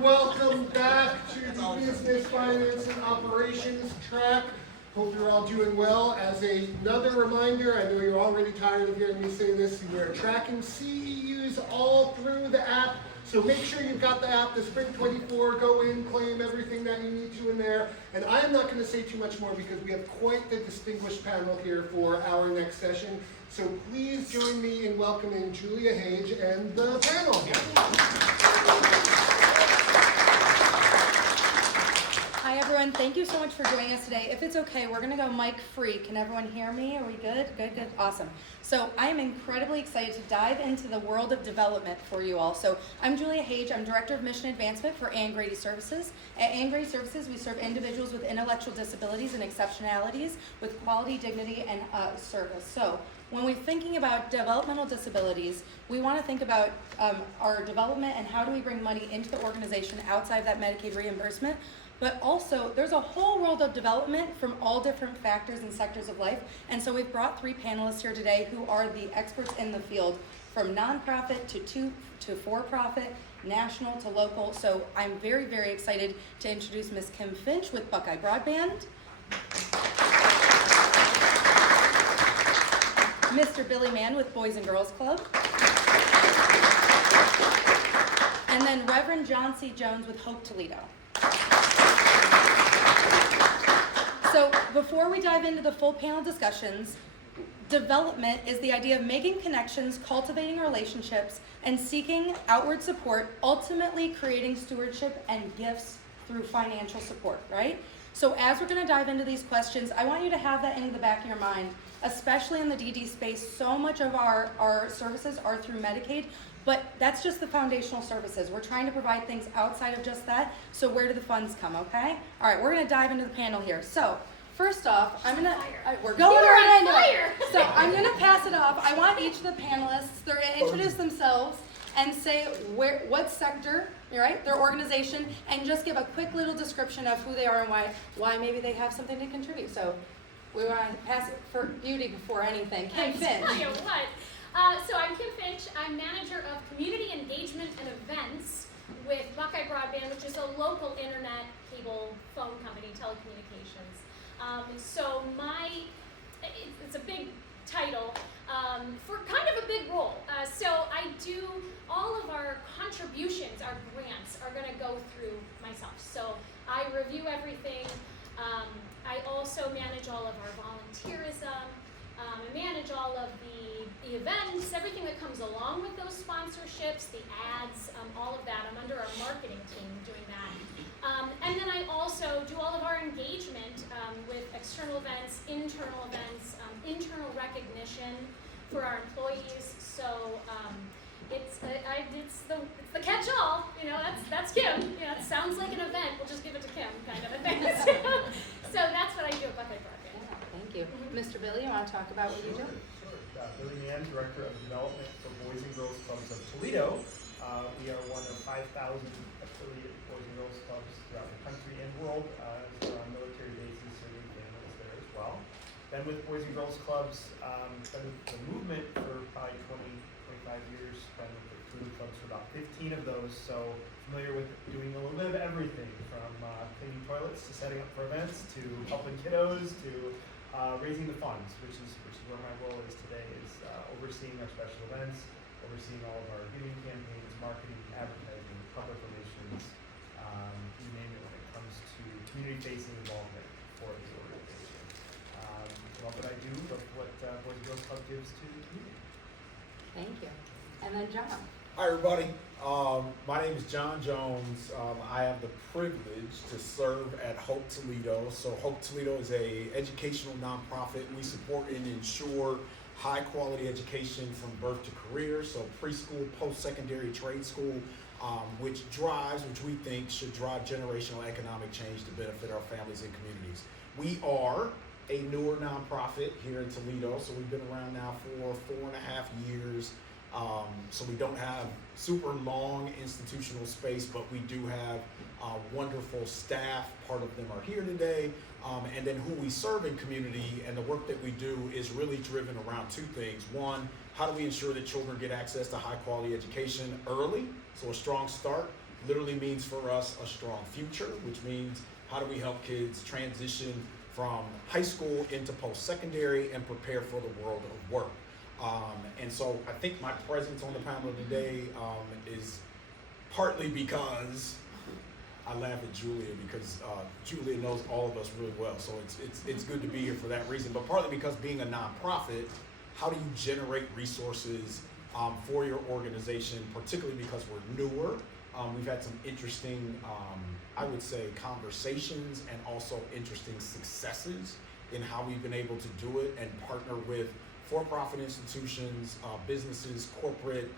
welcome back to the Business, Finance, and Operations track. Hope you're all doing well. As another reminder, I know you're already tired of hearing me say this, we are tracking CEUs all through the app. So make sure you've got the app, the Spring 24, go in, claim everything that you need to in there. And I am not going to say too much more because we have quite the distinguished panel here for our next session. So please join me in welcoming Julia Hage and the panel here. Hi everyone, thank you so much for joining us today. If it's okay, we're gonna go mic free. Can everyone hear me? Are we good? Good, awesome. So I'm incredibly excited to dive into the world of development for you all. So I'm Julia Hage, I'm Director of Mission Advancement for Grady Services. At Grady Services, we serve individuals with intellectual disabilities and exceptionalities with quality, dignity, and service. So when we're thinking about developmental disabilities, we want to think about our development and how do we bring money into the organization outside of that Medicaid reimbursement. But also, there's a whole world of development from all different factors and sectors of life. And so we've brought three panelists here today who are the experts in the field, from nonprofit to for-profit, national to local. So I'm very, very excited to introduce Ms. Kim Finch with Buckeye Broadband. Mr. Billy Mann with Boys and Girls Club. And then Reverend John C. Jones with Hope Toledo. So before we dive into the full panel discussions, development is the idea of making connections, cultivating relationships, and seeking outward support, ultimately creating stewardship and gifts through financial support, right? So as we're going to dive into these questions, I want you to have that in the back of your mind, especially in the DD space. So much of our services are through Medicaid, but that's just the foundational services. We're trying to provide things outside of just that. So where do the funds come, okay? All right, we're going to dive into the panel here. So first off, we're going right into it. So I'm going to pass it off. I want each of the panelists, they're going to introduce themselves and say what sector, right, their organization, and just give a quick little description of who they are and why maybe they have something to contribute. So we want to pass it for beauty before anything. Kim Finch. Tell you what. So I'm Kim Finch. I'm manager of community engagement and events with Buckeye Broadband, which is a local internet cable phone company, telecommunications. So it's a big title for kind of a big role. So I do all of our contributions, our grants are going to go through myself. So I review everything. I also manage all of our volunteerism. I manage all of the events, everything that comes along with those sponsorships, the ads, all of that. I'm under our marketing team doing that. And then I also do all of our engagement with external events, internal recognition for our employees. So it's the catch-all. You know, that's Kim. You know, it sounds like an event. We'll just give it to Kim, kind of a thing. So that's what I do at Buckeye Broadband. Yeah, thank you. Mr. Billy, you want to talk about what you do? Sure. Billy Mann, Director of Development for Boys and Girls Clubs of Toledo. We are one of 5,000 affiliate Boys and Girls Clubs throughout the country and world. We're on military bases serving families there as well. Been with Boys and Girls Clubs, been with the movement for probably 25 years. Been with the Toledo Clubs for about 15 of those, so familiar with doing a little bit of everything from cleaning toilets to setting up for events to helping kiddos to raising the funds, which is where my role is today, is overseeing our special events, overseeing all of our giving campaigns, marketing, advertising, public relations, you name it when it comes to community-facing involvement for the organization. Love what I do, love what Boys and Girls Club gives to the community. Thank you. And then John. Hi everybody, my name is John Jones. I have the privilege to serve at Hope Toledo. So Hope Toledo is a educational nonprofit. We support and ensure high quality education from birth to career, so preschool, post-secondary, trade school, which we think should drive generational economic change to benefit our families and communities. We are a newer nonprofit here in Toledo, so we've been around now for 4.5 years. So we don't have super long institutional space, but we do have wonderful staff. Part of them are here today. And then who we serve in community and the work that we do is really driven around two things. One, how do we ensure that children get access to high quality education early, so a strong start? literally means for us a strong future, which means how do we help kids transition from high school into post-secondary and prepare for the world of work. And so I think my presence on the panel today is partly because I laugh at Julia because Julia knows all of us really well, so it's good to be here for that reason. But partly because being a nonprofit, how do you generate resources for your organization, particularly because we're newer? We've had some interesting, I would say, conversations and also interesting successes in how we've been able to do it and partner with for-profit institutions, businesses, corporate,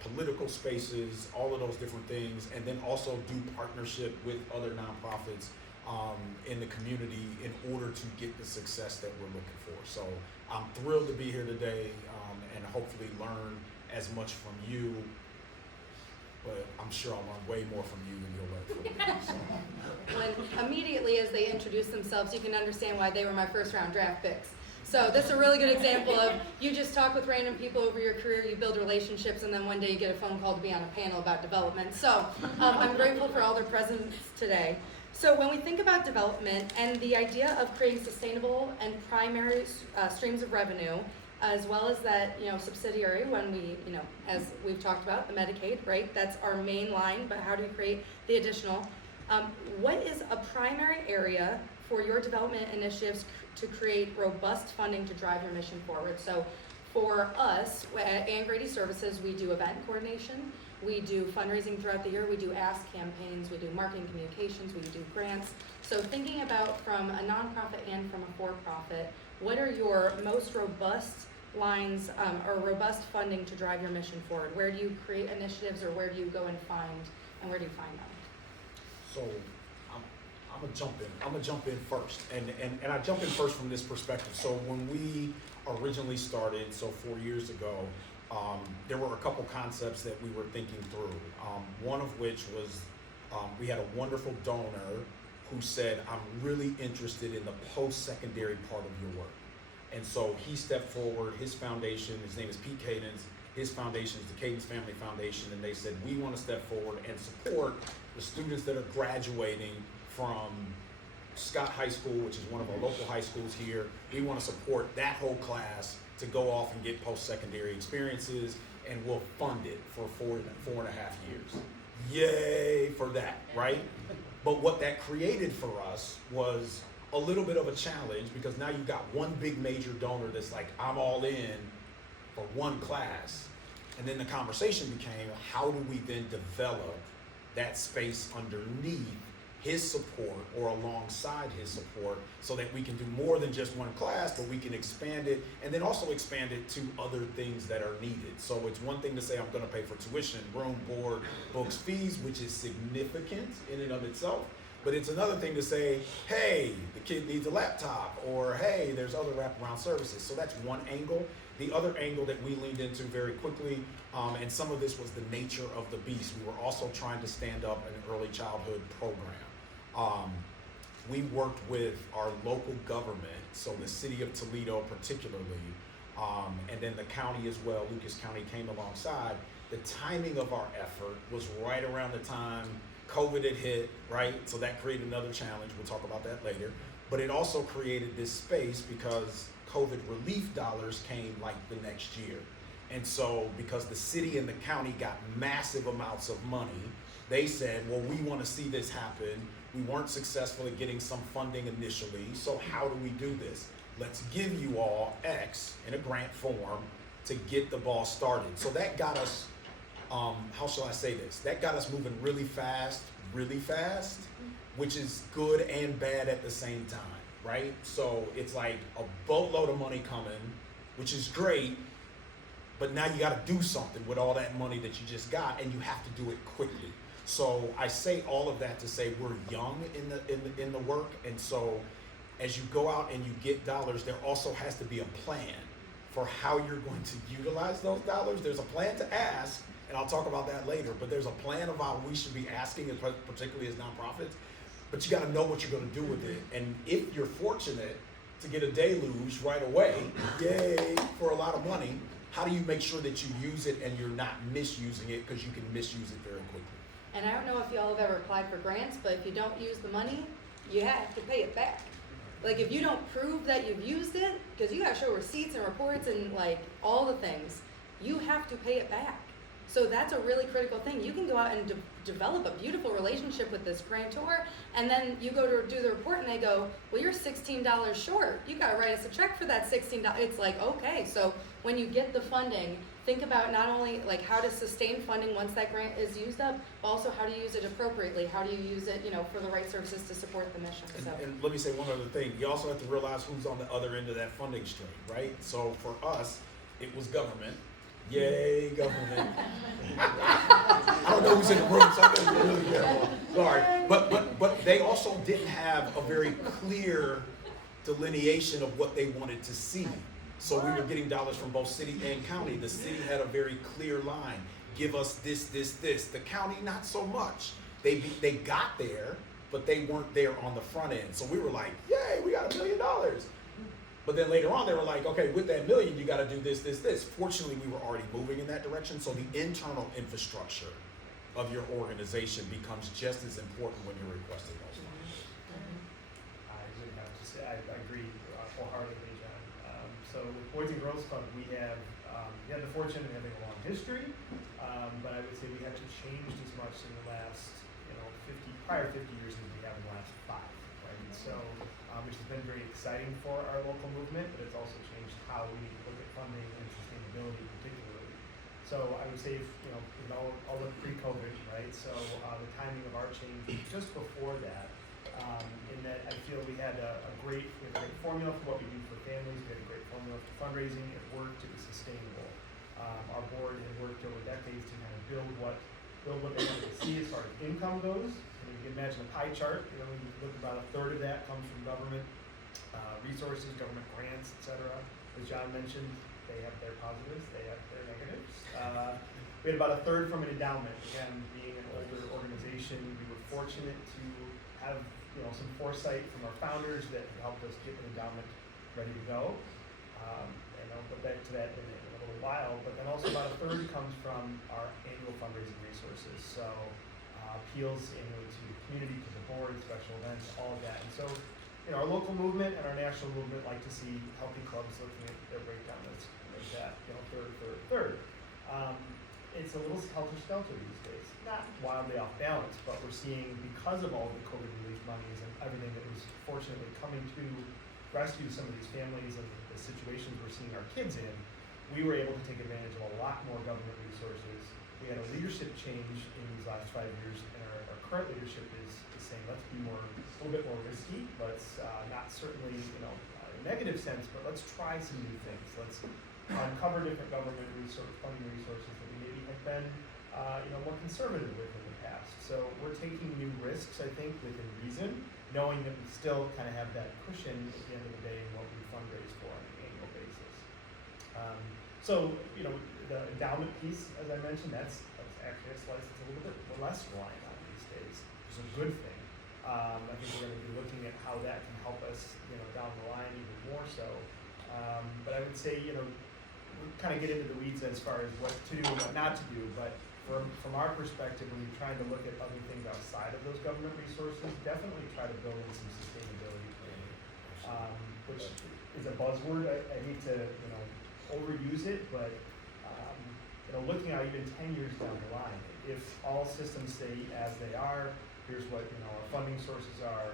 political spaces, all of those different things, and then also do partnership with other nonprofits in the community in order to get the success that we're looking for. So I'm thrilled to be here today and hopefully learn as much from you, but I'm sure I'll learn way more from you than you'll learn from me. So. When immediately as they introduce themselves, you can understand why they were my first round draft picks. So this is a really good example of you just talk with random people over your career, you build relationships, and then one day you get a phone call to be on a panel about development. So I'm grateful for all their presence today. So when we think about development and the idea of creating sustainable and primary streams of revenue, as well as that, subsidiary when we, as we've talked about, the Medicaid, right? That's our main line, but how do we create the additional? What is a primary area for your development initiatives to create robust funding to drive your mission forward? So for us at Grady Services, we do event coordination, we do fundraising throughout the year, we do ask campaigns, we do marketing communications, we do grants. So thinking about from a nonprofit and from a for-profit, what are your most robust lines or robust funding to drive your mission forward? Where do you create initiatives, or where do you go and where do you find them? So I'm gonna jump in first, and I jump in first from this perspective. So when we originally started, so 4 years ago, there were a couple concepts that we were thinking through. One of which was we had a wonderful donor who said, "I'm really interested in the post-secondary part of your work." And so he stepped forward, his foundation, his name is Pete Cadence, his foundation is the Cadence Family Foundation, and they said, we want to step forward and support the students that are graduating from Scott High School, which is one of our local high schools here. We want to support that whole class to go off and get post-secondary experiences, and we'll fund it for 4.5 years. Yay for that, right? But what that created for us was a little bit of a challenge, because now you've got one big major donor that's like, I'm all in for one class. And then the conversation became, how do we then develop that space underneath his support or alongside his support so that we can do more than just one class, but we can expand it and then also expand it to other things that are needed. So it's one thing to say, I'm gonna pay for tuition, room, board, books, fees, which is significant in and of itself. But it's another thing to say, hey, the kid needs a laptop, or hey, there's other wraparound services. So that's one angle. The other angle that we leaned into very quickly, and some of this was the nature of the beast, we were also trying to stand up an early childhood program. We worked with our local government, so the city of Toledo particularly, and then the county as well, Lucas County came alongside. The timing of our effort was right around the time COVID had hit, right? So that created another challenge. We'll talk about that later. But it also created this space because COVID relief dollars came like the next year. And so because the city and the county got massive amounts of money, they said, well, we want to see this happen. We weren't successful at getting some funding initially. So how do we do this? Let's give you all X in a grant form to get the ball started. So that got us, how shall I say this? That got us moving really fast, which is good and bad at the same time, right? So it's like a boatload of money coming, which is great, but now you got to do something with all that money that you just got, and you have to do it quickly. So I say all of that to say we're young in the work, and so as you go out and you get dollars, there also has to be a plan for how you're going to utilize those dollars. There's a plan to ask, and I'll talk about that later, but there's a plan of how we should be asking, particularly as nonprofits, but you gotta know what you're gonna do with it. And if you're fortunate to get a deluge right away, yay, for a lot of money, how do you make sure that you use it and you're not misusing it, because you can misuse it very quickly? And I don't know if y'all have ever applied for grants, but if you don't use the money, you have to pay it back. Like if you don't prove that you've used it, because you gotta show receipts and reports and like all the things, you have to pay it back. So that's a really critical thing. You can go out and develop a beautiful relationship with this grantor, and then you go to do the report and they go, well, you're $16 short. You gotta write us a check for that $16. It's like, okay, so when you get the funding, think about not only like how to sustain funding once that grant is used up, but also how to use it appropriately. How do you use it, for the right services to support the mission? So. And let me say one other thing. You also have to realize who's on the other end of that funding stream, right? So for us, it was government. Yay, government. I don't know who's in the room, so I'm gonna be really careful. Sorry. But they also didn't have a very clear delineation of what they wanted to see. So we were getting dollars from both city and county. The city had a very clear line. Give us this, this, this. The county, not so much. They got there, but they weren't there on the front end. So we were like, yay, we got $1 million. But then later on, they were like, okay, with that $1 million, you got to do this, this, this. Fortunately, we were already moving in that direction. So the internal infrastructure of your organization becomes just as important when you're requesting those funds. I would have to say, I agree wholeheartedly, John. So with Boys and Girls Club, we have the fortune of having a long history, but I would say we haven't changed as much in the last, prior 50 years as we have in the last 5, right? So, which has been very exciting for our local movement, but it's also changed how we look at funding and sustainability particularly. So I would say, all look pre-COVID, right? So the timing of our change was just before that, in that I feel we had a great formula for what we do for families. We had a great formula for fundraising. It worked. It was sustainable. Our board had worked over decades to kind of build what they wanted to see as far as income goes. And you can imagine a pie chart. When you look, about a third of that comes from government resources, government grants, etc. As John mentioned, they have their positives, they have their negatives. We had about a third from an endowment. Again, being an older organization, we were fortunate to have some foresight from our founders that helped us get an endowment ready to go. And I'll go back to that in a little while. But then also about a third comes from our annual fundraising resources. So appeals annually to the community, to the board, special events, all of that. And so our local movement and our national movement like to see healthy clubs looking at their breakdown that's like that, third. It's a little helter-skelter these days. Not wildly off balance, but we're seeing, because of all the COVID relief monies and everything that was fortunately coming to rescue some of these families and the situations we're seeing our kids in, we were able to take advantage of a lot more government resources. We had a leadership change in these last 5 years, and our current leadership is saying, let's be a little bit more risky. Let's not certainly, in a negative sense, but let's try some new things. Let's uncover different government funding resources that we maybe have been, more conservative with in the past. So we're taking new risks, I think, within reason, knowing that we still kind of have that cushion at the end of the day in what we fundraise for on an annual basis. The endowment piece, as I mentioned, that's actually a slice that's a little bit less reliant on these days, which is a good thing. I think we're going to be looking at how that can help us, down the line even more so. But I would say, we kind of get into the weeds as far as what to do and what not to do. But from our perspective, when you're trying to look at other things outside of those government resources, definitely try to build in some sustainability planning, which is a buzzword. I hate to, overuse it, but looking out even 10 years down the line, if all systems stay as they are, here's what our funding sources are.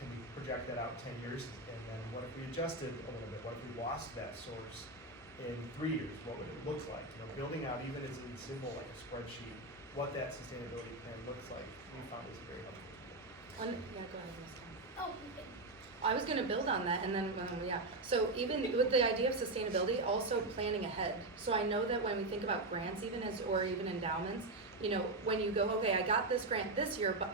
Can we project that out 10 years? And then what if we adjusted a little bit? What if we lost that source in 3 years? What would it look like? Building out, even as simple like a spreadsheet, what that sustainability plan looks like, we found is very helpful. Yeah, go ahead, Ms. Tom. Oh, I was going to build on that, and then So even with the idea of sustainability, also planning ahead. So I know that when we think about grants, or even endowments, when you go, okay, I got this grant this year, but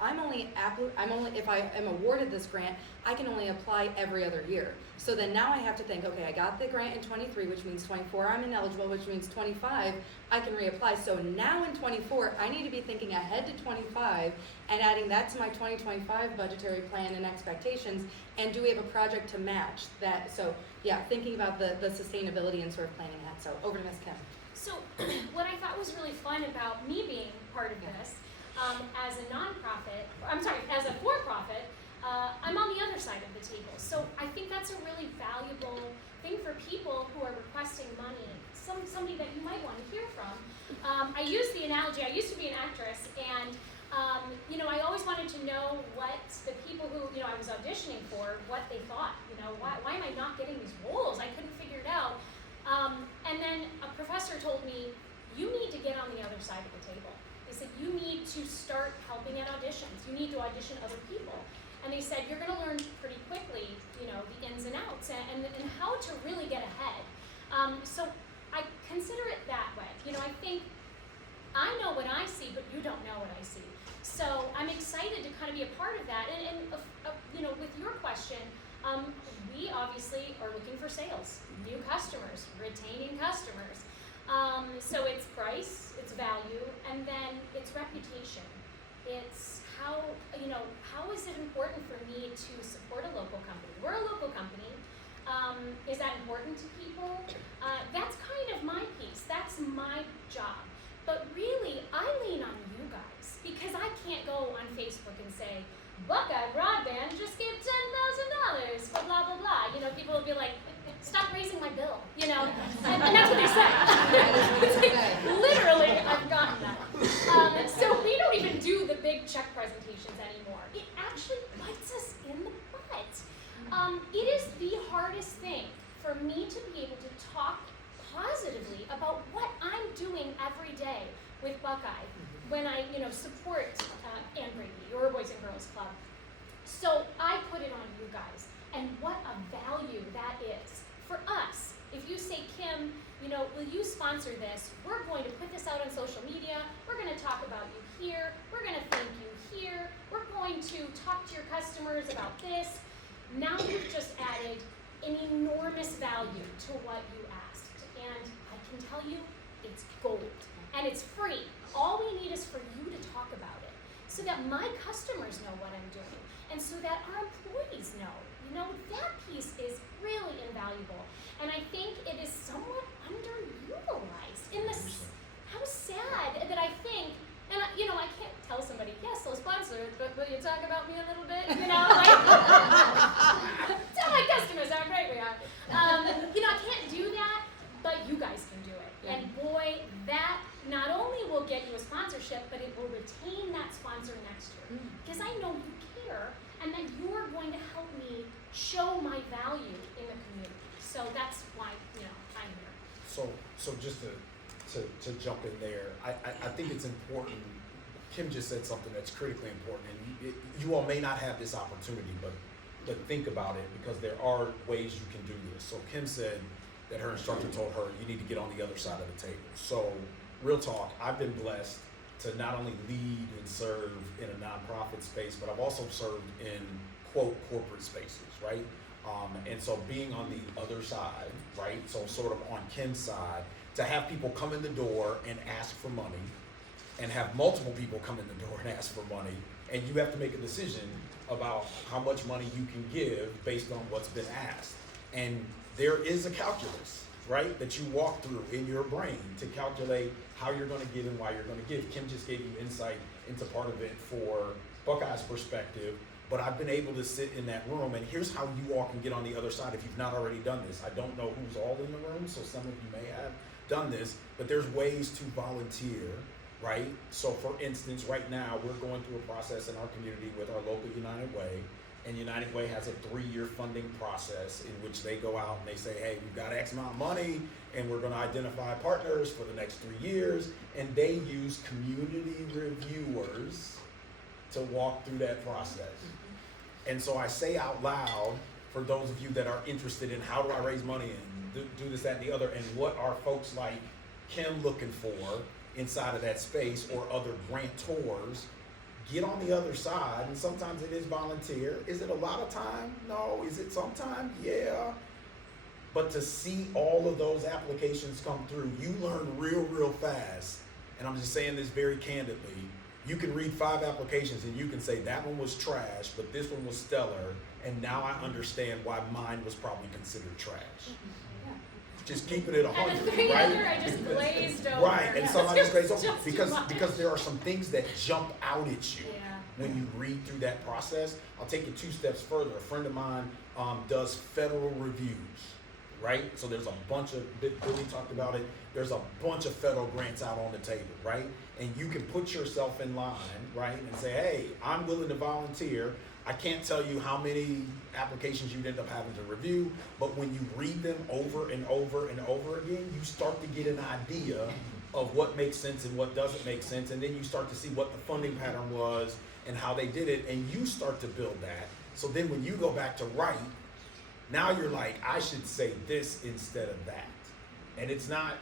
if I am awarded this grant, I can only apply every other year. So then now I have to think, okay, I got the grant in 23, which means 24 I'm ineligible, which means 25 I can reapply. So now in 24, I need to be thinking ahead to 25 and adding that to my 2025 budgetary plan and expectations. And do we have a project to match that? So yeah, thinking about the sustainability and sort of planning ahead. So over to Ms. Kim. So what I thought was really fun about me being part of this. As a nonprofit, as a for-profit, I'm on the other side of the table. So I think that's a really valuable thing for people who are requesting money, somebody that you might want to hear from. I use the analogy, I used to be an actress, and I always wanted to know what the people who, I was auditioning for, what they thought, why am I not getting these roles? I couldn't figure it out. And then a professor told me, you need to get on the other side of the table. They said, you need to start helping at auditions. You need to audition other people. And they said, you're going to learn pretty quickly, the ins and outs and how to really get ahead. So I consider it that way. I think I know what I see, but you don't know what I see. So I'm excited to kind of be a part of that. And with your question, we obviously are looking for sales, new customers, retaining customers. So it's price, it's value, and then it's reputation. It's how is it important for me to support a local company? We're a local company. Is that important to people? That's kind of my piece. That's my job. But really, I lean on you guys because I can't go on Facebook and say, Buckeye Broadband just gave $10,000 for blah, blah, blah. People will be like, stop raising my bill, and that's what they say. It's like, literally, I've gotten that. So we don't even do the big check presentations anymore. It actually bites us in the butt. It is the hardest thing for me to be able to talk positively about what I'm doing every day with Buckeye when I, support Ann Grady or Boys and Girls Club. So I put it on you guys, and what a value that is for us. If you say, Kim, will you sponsor this? We're going to put this out on social media. We're going to talk about you here. We're going to thank you here. We're going to talk to your customers about this. Now you've just added an enormous value to what you asked. And I can tell you, it's gold. And it's free. All we need is for you to talk about it so that my customers know what I'm doing and so that our employees know. That piece is really invaluable. And I think it is somewhat underutilized in this. How sad that I think, and I can't tell somebody, yes, I'll sponsor it, but will you talk about me a little bit? Tell my customers how great we are. I can't do that, but you guys can do it. Yeah. And boy, that not only will get you a sponsorship, but it will retain that sponsor next year. Because I know you care, and that you're going to help me show my value in the community. So that's why, I'm here. So just to jump in there, I think it's important. Kim just said something that's critically important, and you all may not have this opportunity, but think about it, because there are ways you can do this. So Kim said that her instructor told her, you need to get on the other side of the table. So real talk, I've been blessed to not only lead and serve in a nonprofit space, but I've also served in, quote, corporate spaces, right? And so being on the other side, right? So sort of on Kim's side, to have people come in the door and ask for money, and have multiple people come in the door and ask for money, and you have to make a decision about how much money you can give based on what's been asked. And there is a calculus, right, that you walk through in your brain to calculate how you're going to give and why you're going to give. Kim just gave you insight into part of it for Buckeye's perspective, but I've been able to sit in that room, and here's how you all can get on the other side if you've not already done this. I don't know who's all in the room, so some of you may have done this, but there's ways to volunteer, right? So for instance, right now we're going through a process in our community with our local United Way, and United Way has a 3-year funding process in which they go out and they say, hey, we've got X amount of money, and we're going to identify partners for the next 3 years, and they use community reviewers to walk through that process. And so I say out loud, for those of you that are interested in how do I raise money and do this, that, and the other, and what are folks like Kim looking for inside of that space, or other grantors, get on the other side. And sometimes it is volunteer. Is it a lot of time? No. Is it sometime? Yeah. But to see all of those applications come through, you learn real fast. And I'm just saying this very candidly. You can read 5 applications and you can say that one was trash, but this one was stellar, and now I understand why mine was probably considered trash. just keeping it 100, And the three right? other I just glazed over. Right, and some I just glazed over Just too because much. there are some things that jump out at you Yeah. when you read through that process. I'll take it 2 steps further. A friend of mine does federal reviews, right? So there's a bunch of, Billy talked about it, there's a bunch of federal grants out on the table, right? And you can put yourself in line, right, and say, hey, I'm willing to volunteer. I can't tell you how many applications you'd end up having to review, but when you read them over and over and over again, you start to get an idea of what makes sense and what doesn't make sense, and then you start to see what the funding pattern was and how they did it, and you start to build that. So then when you go back to write, now you're like, I should say this instead of that. And it's not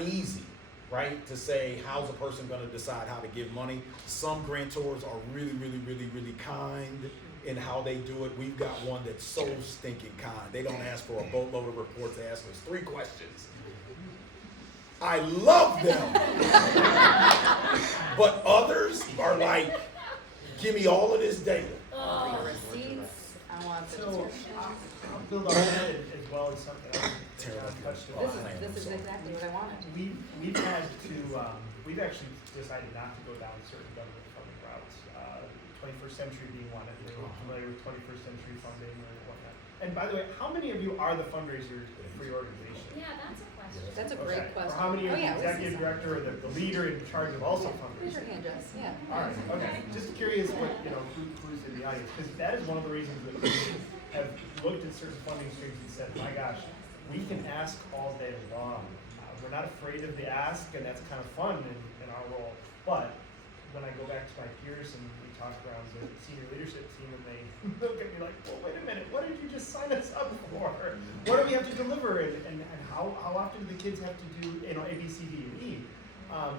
easy, right, to say how's a person going to decide how to give money. Some grantors are really, really, really, really kind in how they do it. We've got one that's so stinking kind. They don't ask for a boatload of reports. They ask us 3 questions. I love them. But others are like, give me all of this data. Oh, receipts. I want the So description. I'll build on that as well as something else. Tear John up your touched ball. on. This is exactly what I wanted. We've had to, we've actually decided not to go down certain government funding routes. 21st century being one, if you're familiar with 21st century funding or whatnot. And by the way, how many of you are the fundraisers for your organization? Yeah, that's a question. That's a great Okay. question. Or how many are Oh, the yeah, executive director or the leader in charge of also Raise fundraising? your hand, Jess. Yeah. All right, okay. Just curious what, who's in the audience, because that is one of the reasons that we have looked at certain funding streams and said, my gosh, we can ask all day long. We're not afraid of the ask, and that's kind of fun in our role. But when I go back to my peers and we talk around the senior leadership team, and they look at me like, well, wait a minute, what did you just sign us up for? What do we have to deliver, and how often do the kids have to do, A, B, C, D, and E?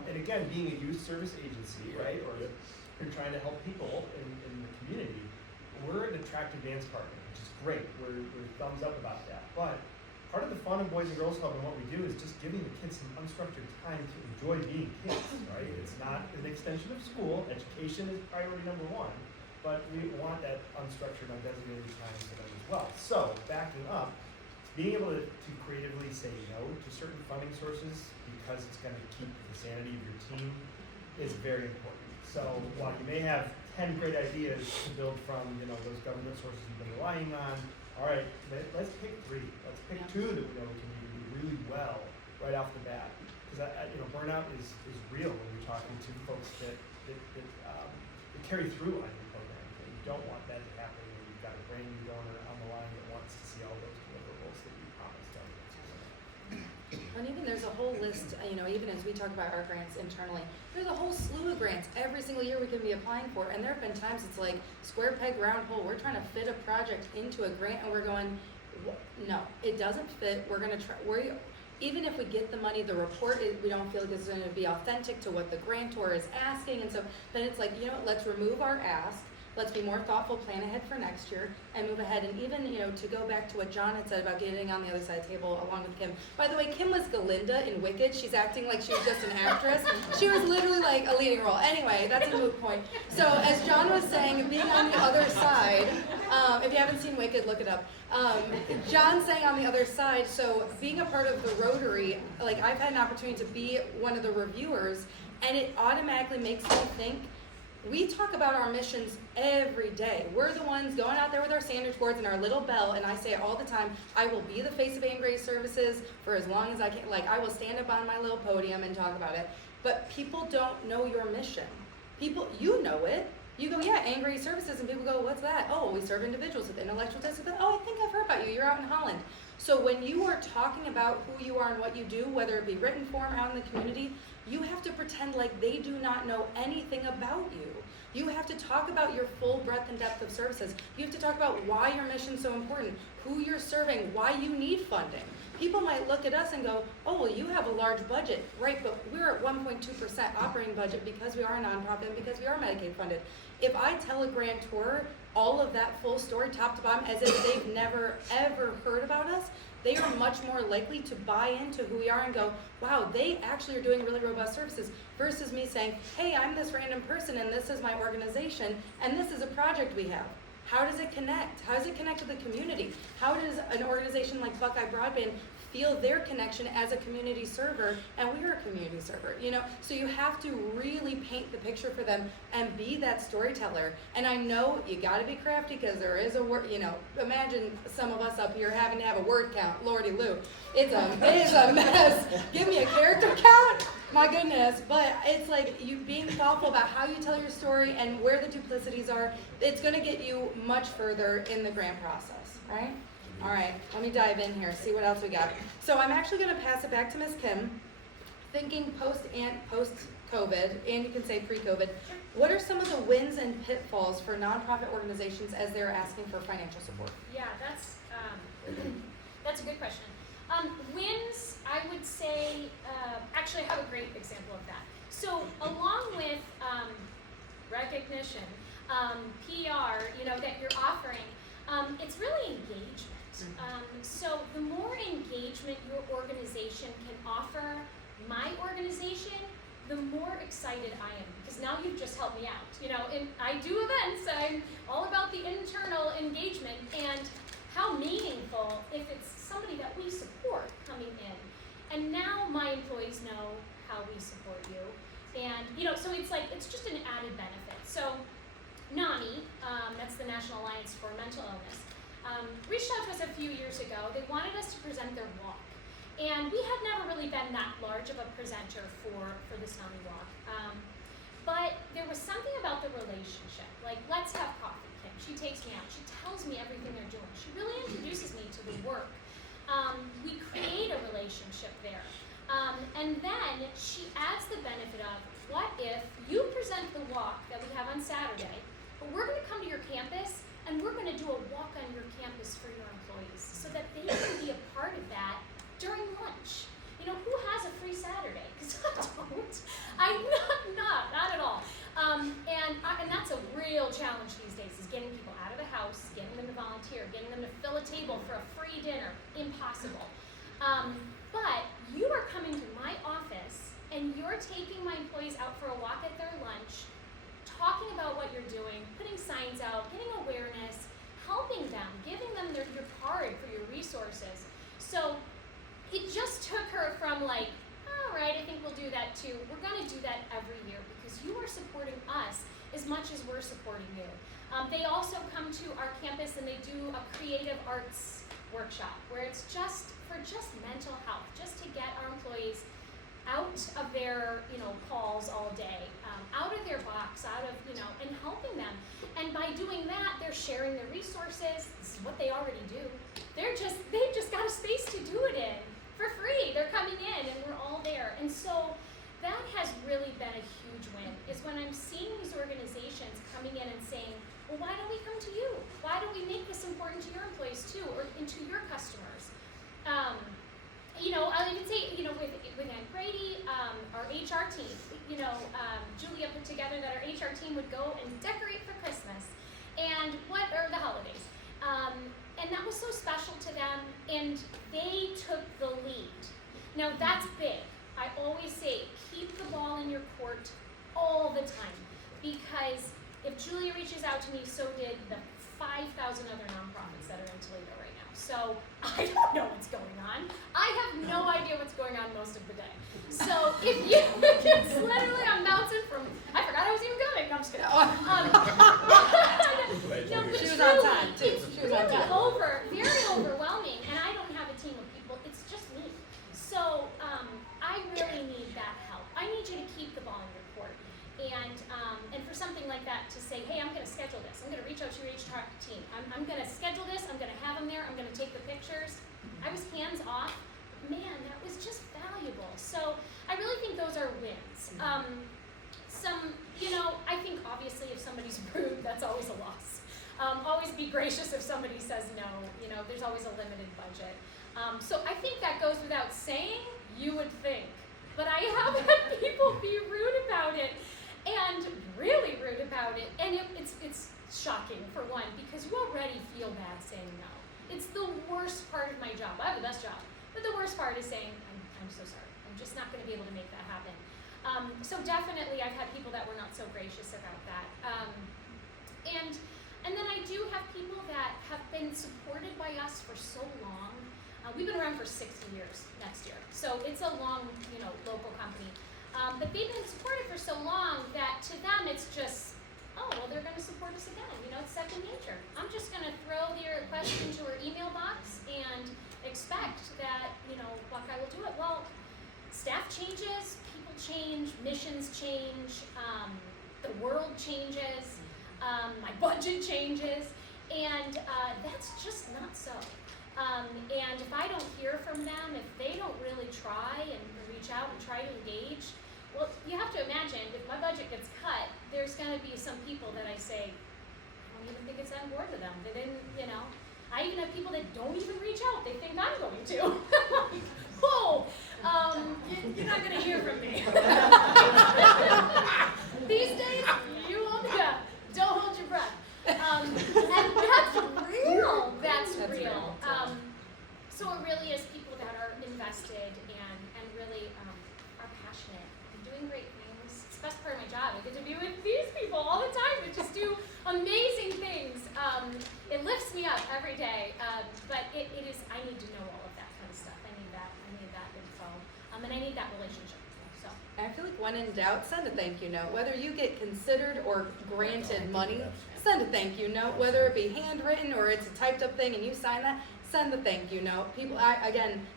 And again, being a youth service agency, right, or you're trying to help people in the community, we're an attractive dance partner, which is great. We're thumbs up about that. But part of the fun of Boys and Girls Club and what we do is just giving the kids some unstructured time to enjoy being kids, right? It's not an extension of school. Education is priority number 1, but we want that unstructured, undesignated time for them as well. So, backing up, being able to creatively say no to certain funding sources because it's going to keep the sanity of your team is very important. So while you may have 10 great ideas to build from, those government sources you've been relying on, all right, let's pick 3. Let's pick 2 that we know we can do really well right off the bat. Because burnout is real when you're talking to folks that carry through on your program. And you don't want that to happen when you've got a brand new donor on the line that wants to see all those deliverables that you promised them. And even there's a whole list, even as we talk about our grants internally, there's a whole slew of grants every single year we can be applying for. And there have been times it's like square peg, round hole. We're trying to fit a project into a grant and we're going, no, it doesn't fit. We're going to try, even if we get the money, the report, we don't feel like it's going to be authentic to what the grantor is asking. And so then it's like, let's remove our ask. Let's be more thoughtful, plan ahead for next year, and move ahead. And even, to go back to what John had said about getting on the other side of the table along with Kim. By the way, Kim was Galinda in Wicked. She's acting like she was just an actress. She was literally like a leading role. Anyway, that's a moot point. So as John was saying, being on the other side, if you haven't seen Wicked, look it up. John saying on the other side, so being a part of the Rotary, like I've had an opportunity to be one of the reviewers, and it automatically makes me think, we talk about our missions every day. We're the ones going out there with our sandwich boards and our little bell, and I say it all the time, I will be the face of Grady services for as long as I can. Like, I will stand up on my little podium and talk about it. But people don't know your mission. People, you know it. You go, yeah, Grady services, and people go, what's that? Oh, we serve individuals with intellectual disabilities. Oh, I think I've heard about you. You're out in Holland. So when you are talking about who you are and what you do, whether it be written form out in the community, you have to pretend like they do not know anything about you. You have to talk about your full breadth and depth of services. You have to talk about why your mission's so important, who you're serving, why you need funding. People might look at us and go, oh, well, you have a large budget, right? But we're at 1.2% operating budget because we are a nonprofit and because we are Medicaid funded. If I tell a grantor all of that full story, top to bottom, as if they've never, ever heard about us, they are much more likely to buy into who we are and go, wow, they actually are doing really robust services, versus me saying, hey, I'm this random person and this is my organization and this is a project we have. How does it connect? How does it connect to the community? How does an organization like Buckeye Broadband feel their connection as a community server, and we're a community server, you know? So you have to really paint the picture for them and be that storyteller. And I know you gotta be crafty because there is a word, you know, imagine some of us up here having to have a word count, lordy Lou. It is a mess. Give me a character count, my goodness. But it's like you being thoughtful about how you tell your story and where the duplicities are. It's gonna get you much further in the grant process, right? All right, let me dive in here, see what else we got. So I'm actually gonna pass it back to Ms. Kim. Thinking post-COVID, and you can say pre-COVID, what are some of the wins and pitfalls for nonprofit organizations as they're asking for financial support? Yeah, that's a good question. Wins, I would say, actually I have a great example of that. So along with recognition, PR, you know, that you're offering, it's really engagement. So the more engagement your organization can offer my organization, the more excited I am, because now you've just helped me out. You know, and I do events, I'm all about the internal engagement and how meaningful if it's somebody that we support coming in. And now my employees know how we support you. And, you know, so it's like, it's just an added benefit. So NAMI, that's the National Alliance for Mental Illness, reached out to us a few years ago. They wanted us to present their walk. And we had never really been that large of a presenter for this NAMI walk. But there was something about the relationship. Like, let's have coffee, Kim. She takes me out. She tells me everything they're doing. She really introduces me to the work. We create a relationship there. And then she adds the benefit of, what if you present the walk that we have on Saturday, but we're going to come to your campus and we're going to do a walk on your campus for your employees so that they can be a part of that during lunch. You know, who has a free Saturday? Because I don't. I'm not at all. And that's a real challenge these days, is getting people out of the house, getting them to volunteer, getting them to fill a table for a free dinner. Impossible. But you are coming to my office and you're taking my employees out for a walk at their lunch, talking about what you're doing, putting signs out, getting awareness, helping them, giving them your card for your resources. So it just took her from like, all right, I think we'll do that too. We're going to do that every year because you are supporting us as much as we're supporting you. They also come to our campus and they do a creative arts workshop where it's just for mental health, just to get our employees out of their, you know, calls all day, out of their box, out of, you know, and helping them. And by doing that, they're sharing their resources. This is what they already do. They've just got a space to do it in for free. They're coming in and we're all there. And so that has really been a huge win, is when I'm seeing these organizations coming in and saying, well, why don't we come to you? Why don't we make this important to your employees too, or to your customers? You know, I'll even say, you know, with Grady, our HR team, you know, Julia put together that our HR team would go and decorate for Christmas or the holidays. And that was so special to them, and they took the lead. Now that's big. I always say, keep the ball in your court all the time, because if Julia reaches out to me, so did the 5,000 other nonprofits that are in Toledo right now. So I don't know what's going on. I have no idea what's going on most of the day. So if you, it's literally, I'm bouncing from, I forgot I was even going. No, I'm just kidding. No, but She was on time, too. It's She was on really time. very overwhelming, and I don't have a team of people. It's just me. So I really need that help. I need you to keep the ball in your court. And for something like that to say, hey, I'm going to schedule this. I'm going to reach out to your HR team. I'm going to schedule this. I'm going to have them there. I'm going to take the pictures. I was hands off. Man, that was just valuable. So I really think those are wins. You know, I think obviously if somebody's rude, that's always a loss. Always be gracious if somebody says no. You know, there's always a limited budget. So I think that goes without saying, you would think. But I have had people be rude about it, and really rude about it. And it's shocking, for one, because you already feel bad saying no. It's the worst part of my job. I have the best job. But the worst part is saying, I'm so sorry. I'm just not going to be able to make that happen. So definitely I've had people that were not so gracious about that. And then I do have people that have been supported by us for so long. We've been around for 60 years next year, so it's a long, local company. But they've been supported for so long that to them it's just, oh, well, they're going to support us again. It's second nature. I'm just going to throw their request into her email box and expect that, Buckeye will do it. Well, staff changes, people change, missions change, the world changes, my budget changes, and that's just not so. And if I don't hear from them, if they don't really try and reach out and try to engage, well, you have to imagine, if my budget gets cut, there's going to be some people that I say, I don't even think it's that important to them. They didn't, I even have people that don't even reach out. They think I'm going to. Like, whoa, you're not going to hear from me. These days, you won't, don't hold your breath. And that's real. That's real. So it really is people that are invested and really are passionate and doing great things. It's the best part of my job. I get to be with these people all the time that just do amazing things. It lifts me up every day. But it is, I need to know all of that kind of stuff. I need that info. And I need that relationship. So I feel like when in doubt, send a thank you note. Whether you get considered or granted money, send a thank you note. Whether it be handwritten or it's a typed up thing and you sign that, send the thank you note. People,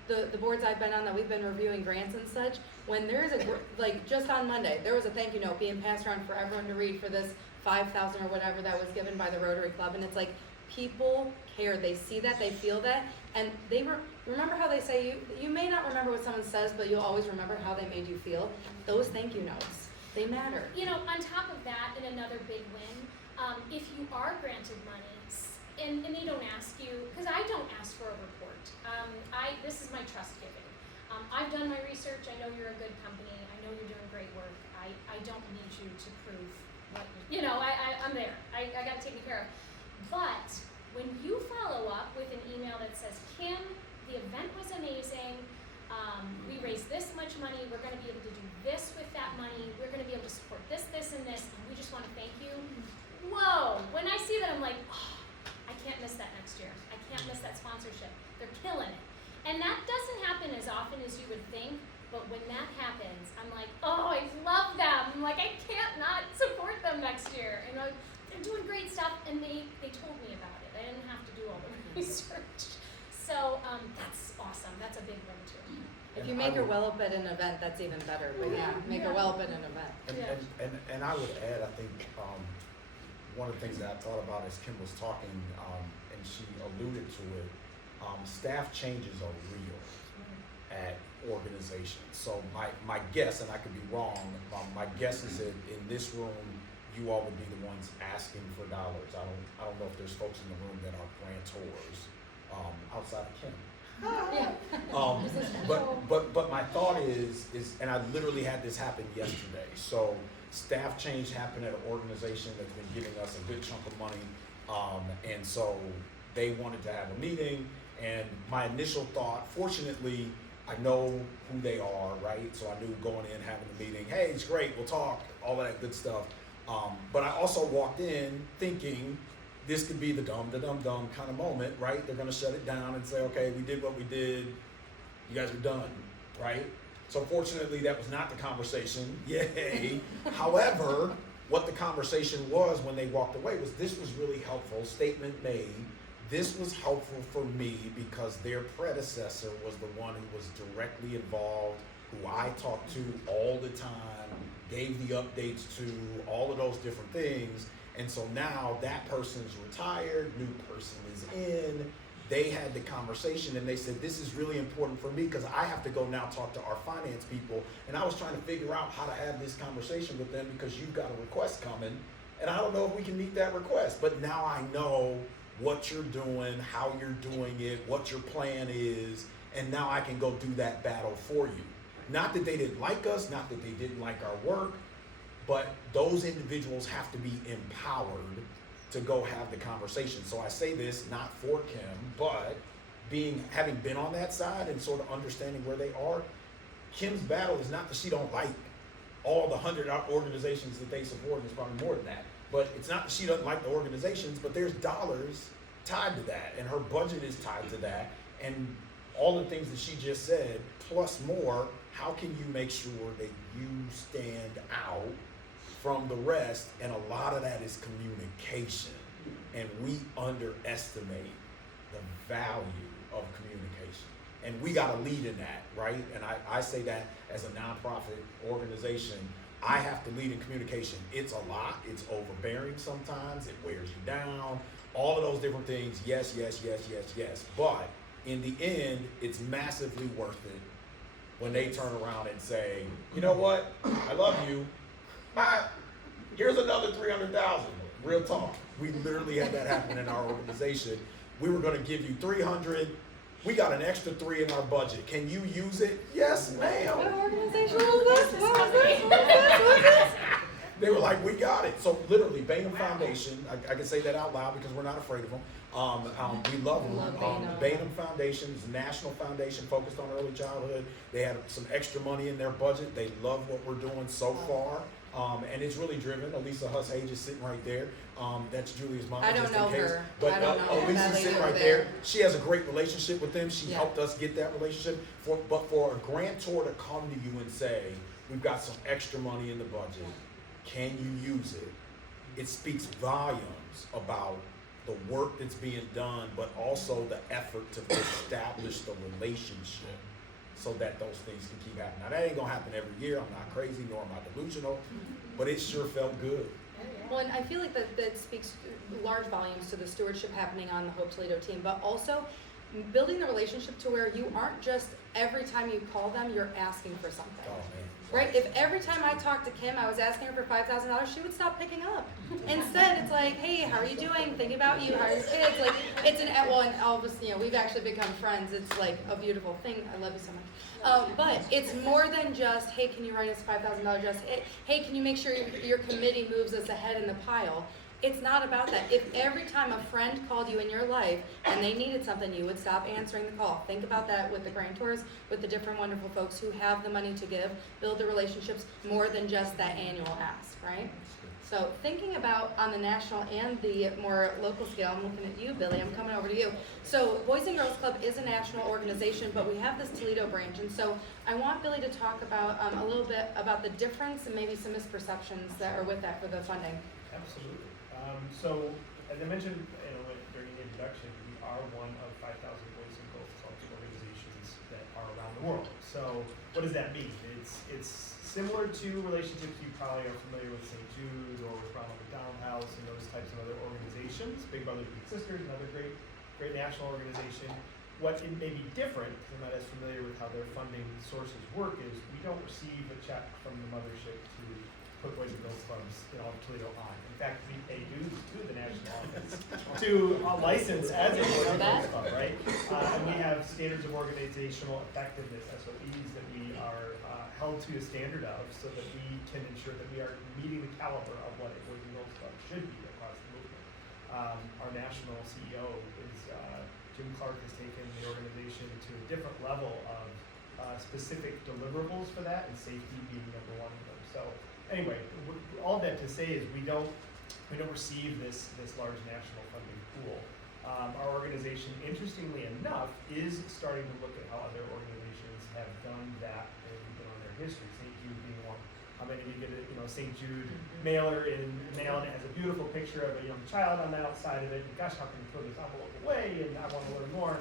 the boards I've been on that we've been reviewing grants and such, when there's just on Monday, there was a thank you note being passed around for everyone to read for this 5,000 or whatever that was given by the Rotary Club, and it's like, people care. They see that, they feel that, and they remember how they say, you may not remember what someone says, but you'll always remember how they made you feel. Those thank you notes, they matter. On top of that, and another big win, if you are granted money, and they don't ask you, because I don't ask for a report. This is my trust giving. I've done my research. I know you're a good company. I know you're doing great work. I don't need you to prove what, I'm there. I got it taken care of. But when you follow up with an email that says, Kim, the event was amazing. We raised this much money. We're going to be able to do this with that money. We're going to be able to support this, this, and this. And we just want to thank you. Whoa. When I see that, I'm like, oh, I can't miss that next year. I can't miss that sponsorship. They're killing it. And that doesn't happen as often as you would think, but when that happens, I'm like, oh, I love them. I'm like, I can't not support them next year. And they're doing great stuff, and they told me about it. I didn't have to do all the research. So that's awesome. That's a big win, too. If you make her well up at an event, that's even better. But make her well up at an event. And I would add, I think, one of the things that I thought about as Kim was talking, and she alluded to it, staff changes are real at organizations. So my guess, and I could be wrong, my guess is that in this room, you all would be the ones asking for dollars. I don't know if there's folks in the room that are grantors outside of Kim. But my thought is, and I literally had this happen yesterday. So staff change happened at an organization that's been giving us a good chunk of money, and so they wanted to have a meeting. And my initial thought, fortunately, I know who they are, right? So I knew going in, having the meeting, hey, it's great, we'll talk, all of that good stuff. But I also walked in thinking this could be the dumb kind of moment, right? They're gonna shut it down and say, okay, we did what we did, you guys are done, right? So fortunately, that was not the conversation, yay. However, what the conversation was when they walked away was, this was really helpful, statement made. This was helpful for me because their predecessor was the one who was directly involved, who I talked to all the time, gave the updates to, all of those different things. And so now that person's retired, new person is in. They had the conversation and they said, this is really important for me because I have to go now talk to our finance people. And I was trying to figure out how to have this conversation with them because you've got a request coming. And I don't know if we can meet that request, but now I know what you're doing, how you're doing it, what your plan is, and now I can go do that battle for you. Not that they didn't like us, not that they didn't like our work, but those individuals have to be empowered to go have the conversation. So I say this not for Kim, but having been on that side and sort of understanding where they are, Kim's battle is not that she don't like all the 100 organizations that they support, and it's probably more than that. But it's not that she doesn't like the organizations, but there's dollars tied to that, and her budget is tied to that. And all the things that she just said, plus more, how can you make sure that you stand out from the rest? And a lot of that is communication. And we underestimate the value of communication. And we got to lead in that, right? And I say that as a nonprofit organization, I have to lead in communication. It's a lot. It's overbearing sometimes. It wears you down. All of those different things. Yes, yes, yes, yes, yes. But in the end, it's massively worth it when they turn around and say, you know what? I love you. Here's another 300,000. Real talk. We literally had that happen in our organization. We were going to give you 300. We got an extra 3 in our budget. Can you use it? Yes, ma'am. What organization was this? What was this? What was this? What was this? They were like, we got it. So literally, Bainham Foundation, I can say that out loud because we're not afraid of them. We love them. Bainham Foundation is a national foundation focused on early childhood. They had some extra money in their budget. They love what we're doing so far. And it's really driven. Elisa Hage is sitting right there. That's Julia's mom. I don't know her. But I don't know her. Elisa's That sitting lady right over there. there. She has a great relationship with them. She Yeah. helped us get that relationship. But for a grantor to come to you and say, we've got some extra money in the budget, can you use it? It speaks volumes about the work that's being done, but also the effort to establish the relationship so that those things can keep happening. Now that ain't gonna happen every year. I'm not crazy, nor am I delusional, but it sure felt good. Well, and I feel like that speaks large volumes to the stewardship happening on the Hope Toledo team, but also building the relationship to where you aren't just every time you call them, you're asking for something. Oh man. Right? If every time I talked to Kim, I was asking her for $5,000, she would stop picking up. Instead, it's like, hey, how are you doing? Thinking about you. How are your kids? Like, it's and all of us, we've actually become friends. It's like a beautiful thing. I love you so much. But it's more than just, hey, can you write us $5,000? Just, hey, can you make sure your committee moves us ahead in the pile? It's not about that. If every time a friend called you in your life and they needed something, you would stop answering the call. Think about that with the grantors, with the different wonderful folks who have the money to give, build the relationships more than just that annual ask, right? So thinking about on the national and the more local scale, I'm looking at you, Billy, I'm coming over to you. So Boys and Girls Club is a national organization, but we have this Toledo branch. And so I want Billy to talk about a little bit about the difference and maybe some misperceptions that are with that for the funding. Absolutely. So, as I mentioned, during the introduction, we are one of 5,000 Boys and Girls Club organizations that are around the world. So, what does that mean? It's similar to relationships you probably are familiar with St. Jude or with Ronald McDonald House and those types of other organizations. Big Brothers Big Sisters, another great national organization. What it may be different, because I'm not as familiar with how their funding sources work, is we don't receive a check from the mothership to put Boys and Girls Clubs in all of Toledo on. In fact, we pay dues to the national office to license as a Boys and Girls Club, right? And we have standards of organizational effectiveness, SOEs, that we are held to a standard of so that we can ensure that we are meeting the caliber of what a Boys and Girls Club should be across the movement. Our national CEO is Jim Clark has taken the organization to a different level of specific deliverables for that, and safety being number one of them. So anyway, all that to say is we don't receive this large national funding pool. Our organization, interestingly enough, is starting to look at how other organizations have done that and on their history. St. Jude being one. How many of you get a St. Jude mailer in mail, and it has a beautiful picture of a young child on the outside of it, and gosh, how can you throw this envelope away, and I want to learn more.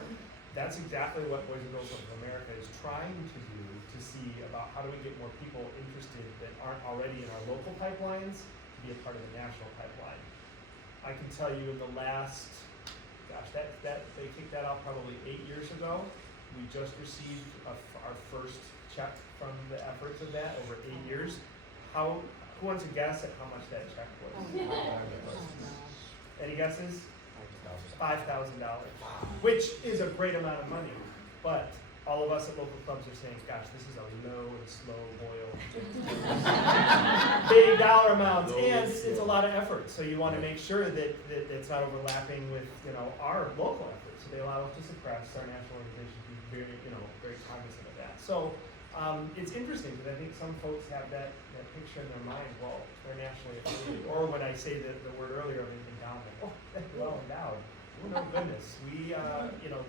That's exactly what Boys and Girls Club of America is trying to do, to see about how do we get more people interested that aren't already in our local pipelines to be a part of the national pipeline. I can tell you in the last, they kicked that off probably 8 years ago. We just received our first check from the efforts of that over 8 years. Who wants to guess at how much that check was? Any guesses? $5,000, which is a great amount of money, but all of us at local clubs are saying, gosh, this is a low and slow boil. Big dollar amounts, and it's a lot of effort. So you want to make sure that it's not overlapping with our local efforts. So they allow us to suppress our national organization to be very cognizant of that. So it's interesting because I think some folks have that picture in their mind. Well, they're nationally affiliated, or when I say the word earlier of endowment, oh, well endowed. Oh, no goodness. We,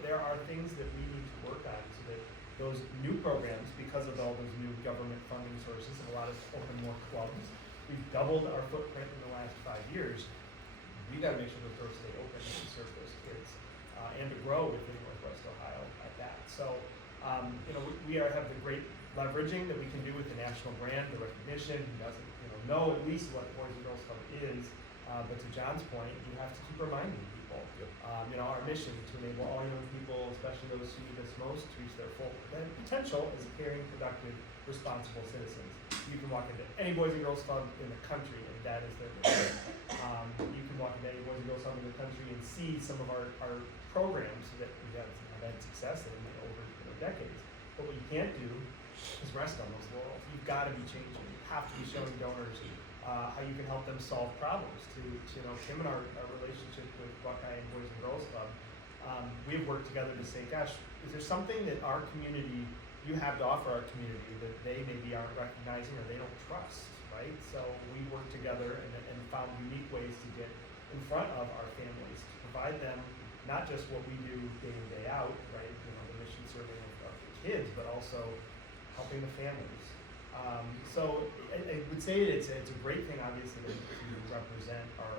there are things that we need to work on so that those new programs, because of all those new government funding sources, have allowed us to open more clubs. We've doubled our footprint in the last 5 years. We've got to make sure those doors stay open and serve those kids, and to grow within Northwest Ohio at that. So, we have the great leveraging that we can do with the national brand, the recognition. Who doesn't, know at least what Boys and Girls Club is. But to John's point, you have to keep reminding people. Our mission to enable all young people, especially those who need us most, to reach their full potential as caring, productive, responsible citizens. You can walk into any Boys and Girls Club in the country, and that is their mission. You can walk into any Boys and Girls Club in the country and see some of our programs that we have had success in over decades. But what you can't do is rest on those laurels. You've got to be changing. You have to be showing donors how you can help them solve problems. Kim and our relationship with Buckeye and Boys and Girls Club, we've worked together to say, gosh, is there something that our community, you have to offer our community that they maybe aren't recognizing or they don't trust, right? So we worked together and found unique ways to get in front of our families, to provide them not just what we do day in, day out, right? The mission serving of the kids, but also helping the families. So I would say it's a great thing, obviously, to represent our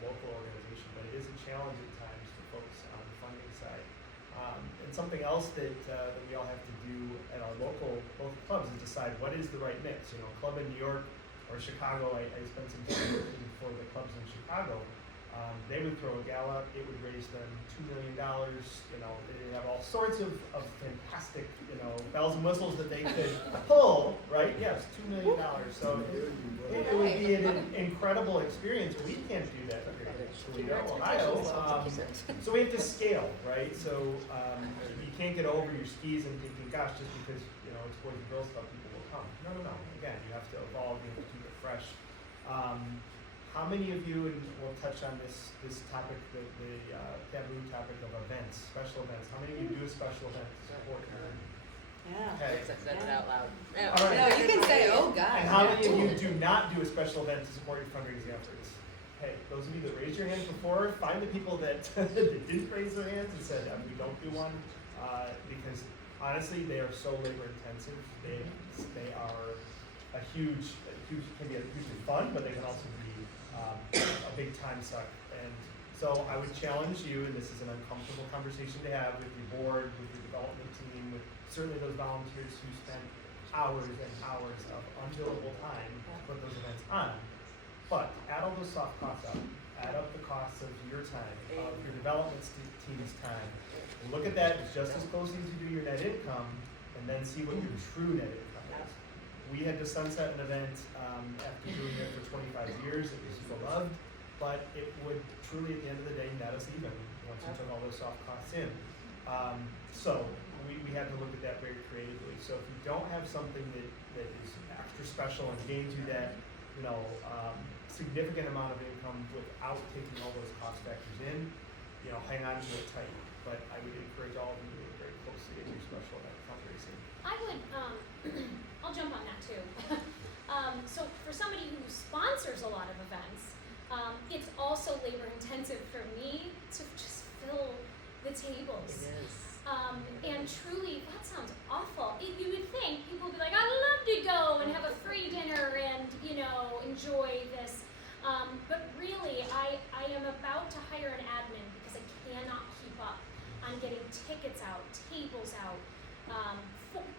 local organization, but it is a challenge at times for folks on the funding side. And something else that we all have to do at our local clubs is decide what is the right mix. Club in New York or Chicago, I spent some time working for the clubs in Chicago. They would throw a gala, it would raise them $2 million, they have all sorts of fantastic, bells and whistles that they could pull, right? Yes, $2 million. So it would be an incredible experience. We can't do that here in Toledo, Ohio. So we have to scale, right? So you can't get over your skis and thinking, gosh, just because, it's Boys and Girls Club, people will come. No. Again, you have to evolve, you have to keep it fresh. How many of you, and we'll touch on this topic, the taboo topic of events, special events, how many of you do a special event to support your? Yeah. Okay. Said it out loud. All right. No, you can say, oh God. And how many of you do not do a special event to support your fundraising efforts? Hey, those of you that raised your hand before, find the people that, that didn't raise their hands and said, we don't do one, because honestly, they are so labor intensive. They are can be hugely fun, but they can also be a big time suck. And so I would challenge you, and this is an uncomfortable conversation to have with your board, with your development team, with certainly those volunteers who spend hours and hours of unbillable time to put those events on. But add all those soft costs up. Add up the costs of your time, of your development team's time. And look at that as just as closely as you do your net income, and then see what your true net income is. We had to sunset an event after doing it for 25 years. It was beloved, but it would truly, at the end of the day, net us even once you took all those soft costs in. So we had to look at that very creatively. So if you don't have something that is extra special and gains you that, significant amount of income without taking all those cost factors in, hang on to it tight. But I would encourage all of you to look very closely at your special event fundraising. I would, I'll jump on that too. So for somebody who sponsors a lot of events, it's also labor intensive for me to just fill the tables. It is. And truly, that sounds awful. You would think people would be like, I'd love to go and have a free dinner and, enjoy this. But really, I am about to hire an admin because I cannot keep up on getting tickets out, tables out,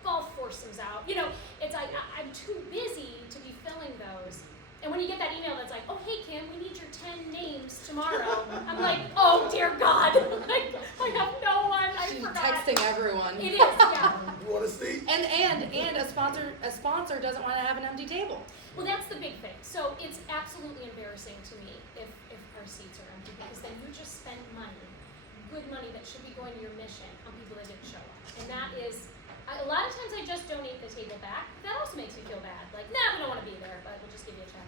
golf foursomes out. It's like I'm too busy to be filling those. And when you get that email that's like, oh, hey, Kim, we need your 10 names tomorrow. I'm like, oh, dear God. I have no one. I She's forgot. texting everyone. It is, yeah. You want to see? And a sponsor doesn't want to have an empty table. Well, that's the big thing. So it's absolutely embarrassing to me if our seats are empty, because then you just spent money, good money that should be going to your mission, on people that didn't show up. And that is, a lot of times I just donate the table back. That also makes me feel bad. Like, nah, we don't want to be there, but we'll just give you a check.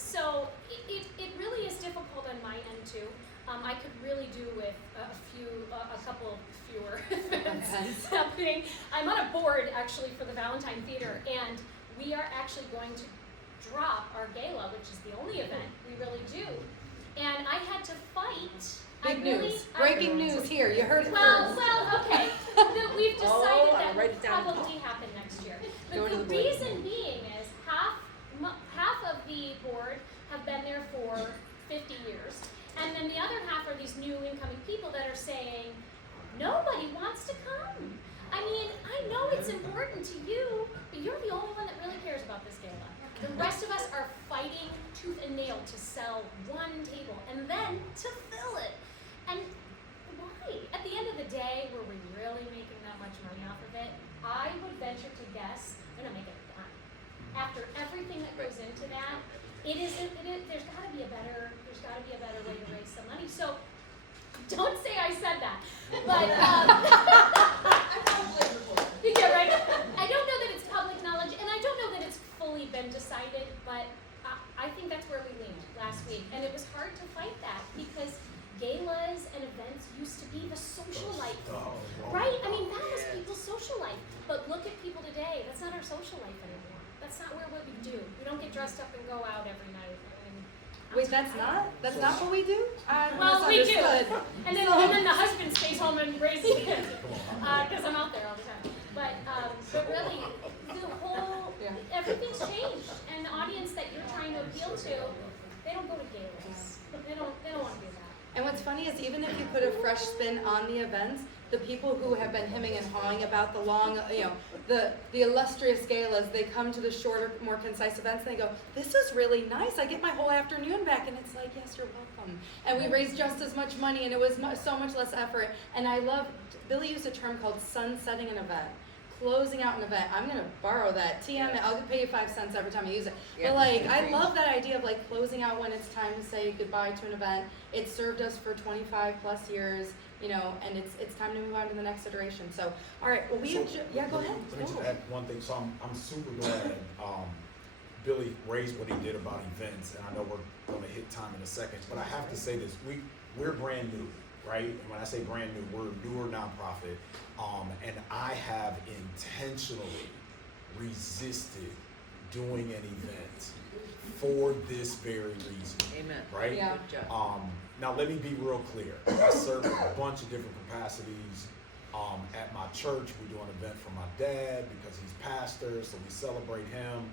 So it really is difficult on my end too. I could really do with a couple fewer events happening. I'm on a board actually for the Valentine Theater, and we are actually going to drop our gala, which is the only event we really do, and I had to fight. Big news. Breaking news here. You heard it Well, first. okay. We've decided Oh, that write will it down. probably happen next year. Go But to the the board. reason being is half of the board have been there for 50 years, and then the other half are these new incoming people that are saying, nobody wants to come. I mean, I know it's important to you, but you're the only one that really cares about this gala. The rest of us are fighting tooth and nail to sell one table and then to fill it. And why? At the end of the day, were we really making that much money off of it? I would venture to guess we're gonna make it a dime. After everything that goes into that, there's gotta be a better way to raise some money. So don't say I said that. But yeah, right. I don't know that it's public knowledge, and I don't know that it's fully been decided, but I think that's where we leaned last week. And it was hard to fight that because galas and events used to be the social life. Right? I mean, that was people's social life. But look at people today. That's not our social life anymore. That's not what we do. We don't get dressed up and go out every night. Wait, that's not what we do? I Well, we do. misunderstood. And then the husband stays home and raises the kids because I'm out there all the time. But really, everything's changed, and the audience that you're trying to appeal to, they don't go to galas. They don't want to do that. And what's funny is even if you put a fresh spin on the events, the people who have been hemming and hawing about the long, the illustrious galas, they come to the shorter, more concise events and they go, this is really nice. I get my whole afternoon back. And it's like, yes, you're welcome. And we raised just as much money and it was so much less effort. And I love, Billy used a term called sunsetting an event. Closing out an event. I'm gonna borrow that. TM, I'll pay you 5 cents every time I use it. But I love that idea of closing out when it's time to say goodbye to an event. It served us for 25 plus years, and it's time to move on to the next iteration. So, all right, well, go ahead. Let me just add one thing. So I'm super glad Billy raised what he did about events, and I know we're gonna hit time in a second, but I have to say this: we're brand new, right? And when I say brand new, we're a newer nonprofit. And I have intentionally resisted doing an event for this very reason. Amen. Right? Yeah. Good job. Now let me be real clear. I serve in a bunch of different capacities. At my church, we do an event for my dad because he's pastor, so we celebrate him.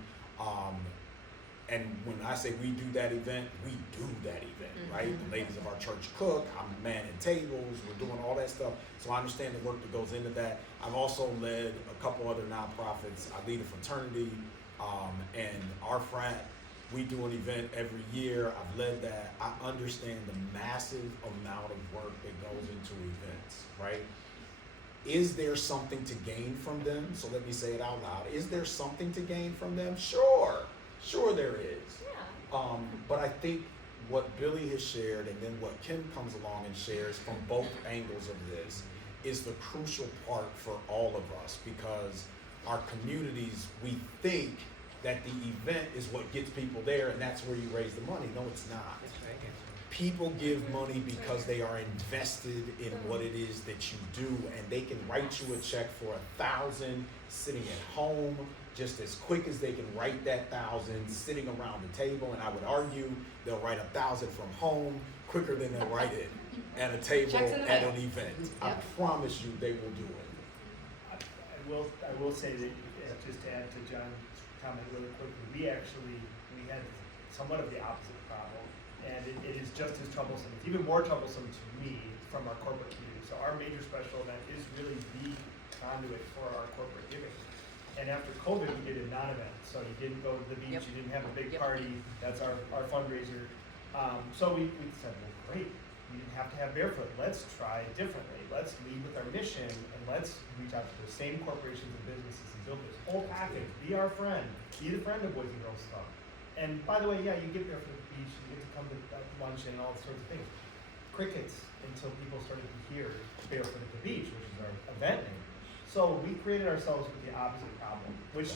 And when I say we do that event, we do that event, right? The ladies of our church cook, I'm manning tables, we're doing all that stuff. So I understand the work that goes into that. I've also led a couple other nonprofits. I lead a fraternity, and our frat, we do an event every year. I've led that. I understand the massive amount of work that goes into events, right? Is there something to gain from them? So let me say it out loud. Is there something to gain from them? Sure there is. Yeah. But I think what Billy has shared and then what Kim comes along and shares from both angles of this is the crucial part for all of us, because our communities, we think that the event is what gets people there and that's where you raise the money. No, it's not. People give money because they are invested in what it is that you do, and they can write you a check for 1,000 sitting at home just as quick as they can write that 1,000 sitting around the table. And I would argue they'll write 1,000 from home quicker than they'll write it at a table at an event. I promise you they will do it. I will say that, just to add to John's comment really quickly, we had somewhat of the opposite problem, and it is just as troublesome. It's even more troublesome to me from our corporate community. So our major special event is really the conduit for our corporate giving. And after COVID, we did a non-event. So you didn't go to the beach, you didn't have a big party. That's our fundraiser. So we said, well, great. We didn't have to have barefoot. Let's try it differently. Let's lead with our mission, and let's reach out to the same corporations and businesses and build this whole package. Be our friend. Be the friend of Boys and Girls Club. And by the way, yeah, you get barefoot at the beach. You get to come to lunch and all sorts of things. Crickets until people started to hear barefoot at the beach, which is our event name. So we created ourselves with the opposite problem, which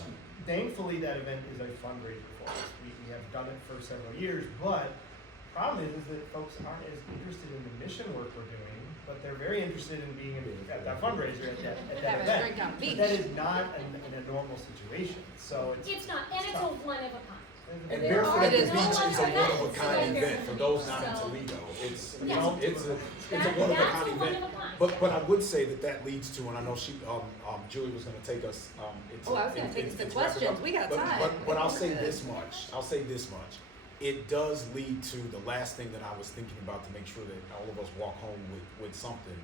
thankfully that event is a fundraiser for us. We have done it for several years, but the problem is that folks aren't as interested in the mission work we're doing, but they're very interested in being at that fundraiser at that event. But that is not in a normal situation. So it's not, and it's a one of a kind. And There Barefoot are at the no Beach is a events one-of-a-kind like event for those not in so- Toledo. It's, you Yeah. know, it's a That's one-of-a-kind a event. one-of-a-kind. But I would say that leads to, and I know Julie was gonna take us, into. Oh, I was gonna take us to into wrapping up. questions. We got But- time. But I'll We're say good. this much, it does lead to the last thing that I was thinking about to make sure that all of us walk home with something.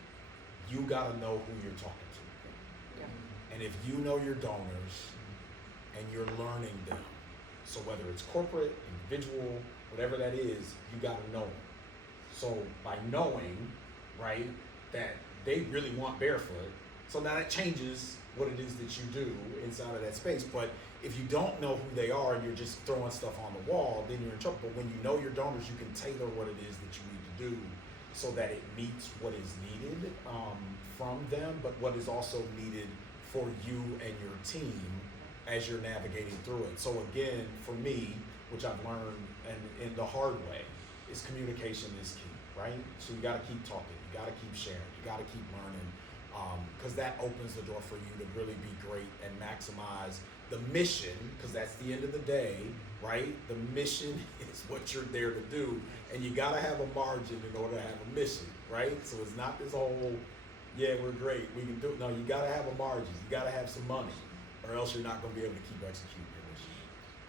You gotta know who you're talking to. Yeah. And if you know your donors and you're learning them, so whether it's corporate, individual, whatever that is, you gotta know them. So by knowing, right, that they really want Barefoot, so now that changes what it is that you do inside of that space. But if you don't know who they are and you're just throwing stuff on the wall, then you're in trouble. But when you know your donors, you can tailor what it is that you need to do so that it meets what is needed from them, but what is also needed for you and your team as you're navigating through it. So again, for me, which I've learned and in the hard way, is communication is key, right? So you gotta keep talking, you gotta keep sharing, you gotta keep learning, because that opens the door for you to really be great and maximize the mission, because that's the end of the day, right? The mission is what you're there to do, and you gotta have a margin in order to have a mission, right? So it's not this whole, yeah, we're great, we can do it. No, you gotta have a margin, you gotta have some money, or else you're not gonna be able to keep executing your mission.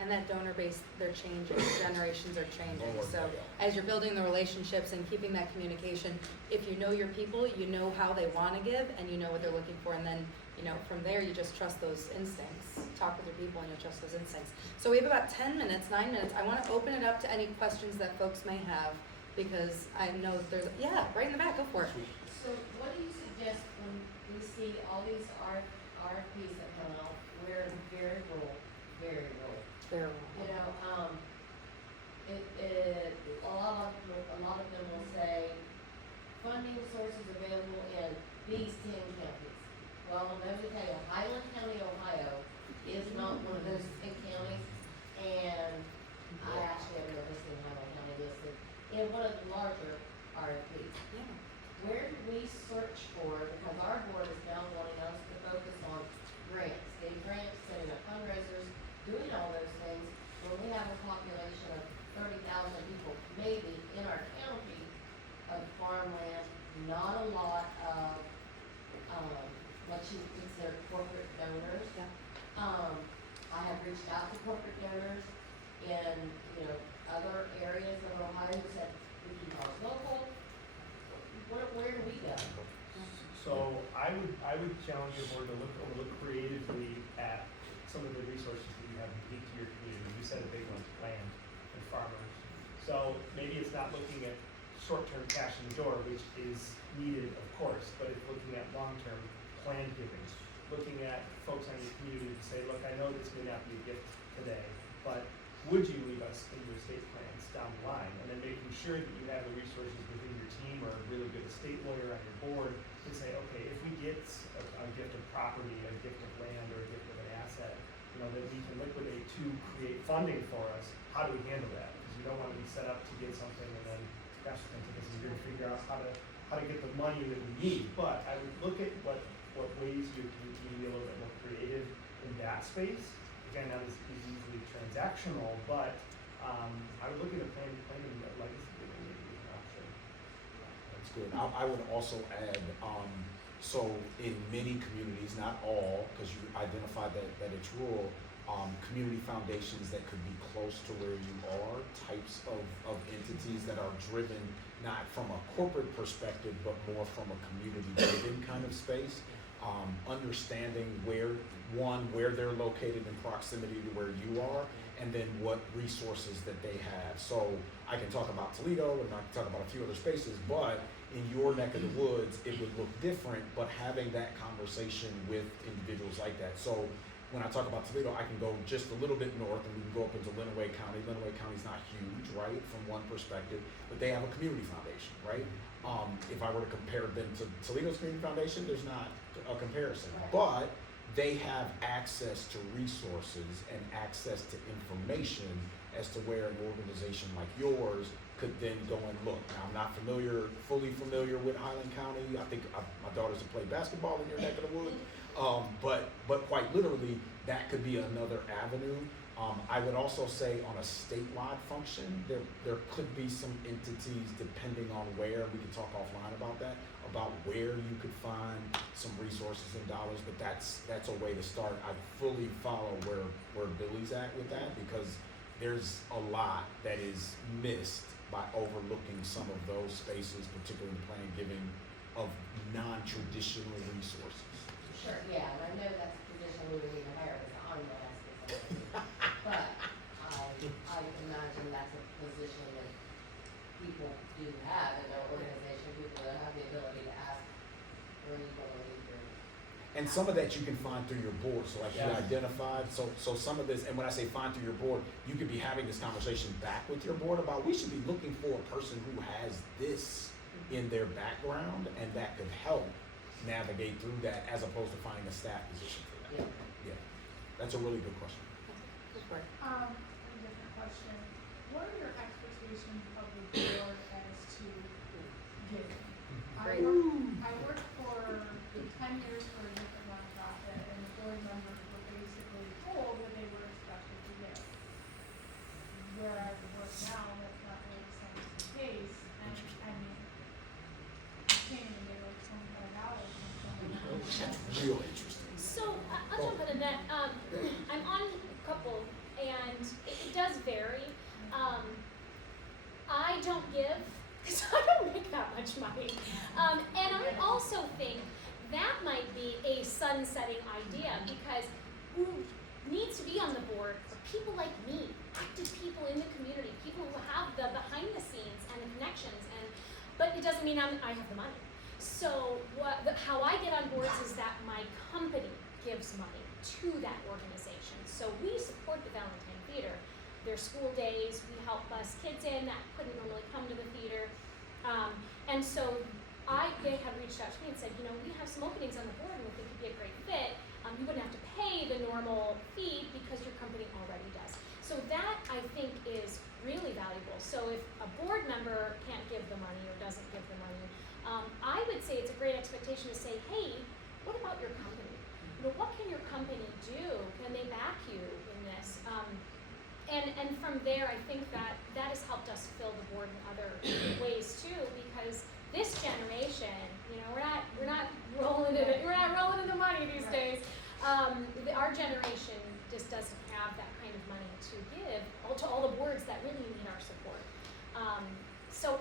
And that donor base, they're changing, generations are changing. Lord, So yeah. as you're building the relationships and keeping that communication, if you know your people, you know how they want to give and you know what they're looking for. And then, you know, from there, you just trust those instincts. Talk with your people and you'll trust those instincts. So we have about 10 minutes, 9 minutes. I want to open it up to any questions that folks may have because I know there's, yeah, right in the back, go for it. So what do you suggest when we see all these RFPs that come out, we're very rural, very rural? There. You know, a lot of them will say, funding sources available in these 10 counties. Well, let me tell you, Highland County, Ohio is not one of those 10 counties, and I actually have never seen Highland County listed in one of the larger RFPs. Yeah. Where do we search for, because our board is now wanting us to focus on grants, getting grants, setting up fundraisers, doing all those things, when we have a population of 30,000 people, maybe in our county of farmland, not a lot of, what you consider corporate donors. Yeah. I have reached out to corporate donors in, you know, other areas of Ohio who said, we keep ours local. Where do we go? So I would challenge your board to look creatively at some of the resources that you have unique to your community. You said a big one, land and farmers. So maybe it's not looking at short-term cash in the door, which is needed, of course, but it's looking at long-term planned giving, looking at folks on your community to say, look, I know this may not be a gift today, but would you leave us in your estate plans down the line? And then making sure that you have the resources within your team or a really good estate lawyer on your board to say, okay, if we get a gift of property, a gift of land, or a gift of an asset, you know, that we can liquidate to create funding for us, how do we handle that? Because you don't want to be set up to get something and then, gosh, it's going to take us a year to figure out how to get the money that we need. But I would look at what ways you can be a little bit more creative in that space. Again, not as easily transactional, but I would look at a planning that legacy giving maybe as an option. That's good. I would also add, so in many communities, not all, because you identified that it's rural, community foundations that could be close to where you are, types of entities that are driven not from a corporate perspective, but more from a community-driven kind of space. Understanding where they're located in proximity to where you are, and then what resources that they have. So I can talk about Toledo, and I can talk about a few other spaces, but in your neck of the woods, it would look different, but having that conversation with individuals like that. So when I talk about Toledo, I can go just a little bit north, and we can go up into Lenawee County. Lenawee County's not huge, right, from one perspective, but they have a community foundation, right? If I were to compare them to Toledo's community foundation, there's not a comparison, but they have access to resources and access to information as to where an organization like yours could then go and look. Now, I'm not fully familiar with Highland County. I think my daughters have played basketball in your neck of the woods, but quite literally, that could be another avenue. I would also say on a statewide function, there could be some entities, depending on where, we can talk offline about that, about where you could find some resources and dollars, but that's a way to start. I fully follow where Billy's at with that, because there's a lot that is missed by overlooking some of those spaces, particularly in plan giving of non-traditional resources. Sure, yeah, and I know that's a position we would need to hire, because I'm not asking somebody. But I imagine that's a position that people do have in their organization, people that have the ability to ask, where are you going to leave your. And some of that you can find through your board, so like you identified, so some of this, and when I say find through your board, you could be having this conversation back with your board about, we should be looking for a person who has this in their background, and that could help navigate through that, as opposed to finding a staff position for that. Yeah, that's a really good question. A different question. What are your expectations of the board as to giving? I worked for 10 years for a different nonprofit, and the board members were basically told that they were expected to give. Where I work now, that's not really the case, and I mean, I can't even get like $25 from someone. That's real interesting. So I'll jump into that. I'm on a couple, and it does vary. I don't give because I don't make that much money, and I also think that might be a sunsetting idea, because who needs to be on the board are people like me, active people in the community, people who have the behind the scenes and the connections, but it doesn't mean I have the money. So how I get on boards is that my company gives money to that organization. So we support the Valentine Theater. Their school days, we help bus kids in that couldn't normally come to the theater. And so they had reached out to me and said, we have some openings on the board and we think you'd be a great fit. You wouldn't have to pay the normal fee because your company already does. So that, I think, is really valuable. So if a board member can't give the money or doesn't give the money, I would say it's a great expectation to say, hey, what about your company? What can your company do? Can they back you in this? And from there, I think that has helped us fill the board in other ways too, because this generation, we're not rolling in the money these days. Our generation just doesn't have that kind of money to give to all the boards that really need our support. So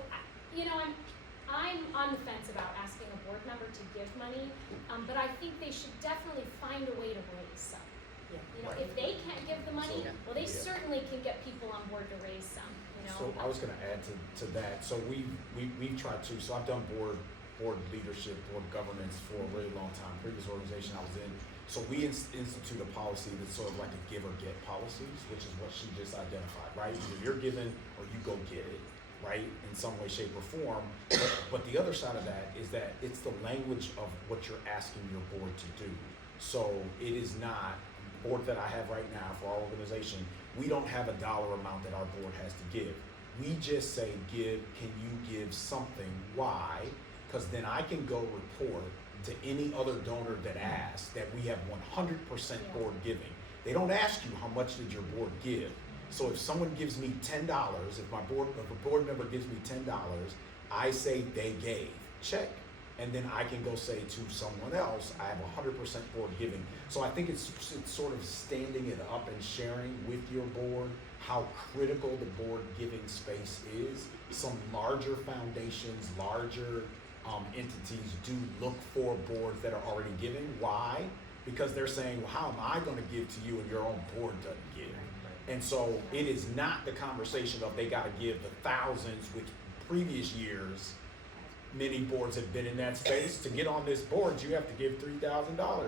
I'm on the fence about asking a board member to give money, but I think they should definitely find a way to raise some. If they can't give the money, well, they certainly can get people on board to raise some. So I was going to add to that. So we've tried to. So I've done board leadership, board governance for a really long time. Previous organization I was in. So we institute a policy that's sort of like a give or get policies, which is what she just identified, right? Either you're given or you go get it, right? In some way, shape, or form. But the other side of that is that it's the language of what you're asking your board to do. So it is not. Board that I have right now for our organization, we don't have a dollar amount that our board has to give. We just say, can you give something? Why? Because then I can go report to any other donor that asks that we have 100% board giving. They don't ask you how much did your board give. So if someone gives me $10, if a board member gives me $10, I say they gave, check. And then I can go say to someone else, I have 100% board giving. So I think it's sort of standing it up and sharing with your board how critical the board giving space is. Some larger foundations, larger entities do look for boards that are already giving. Why? Because they're saying, well, how am I going to give to you and your own board doesn't give? And so it is not the conversation of they got to give the thousands, which previous years, many boards have been in that space. To get on this board, you have to give $3,000.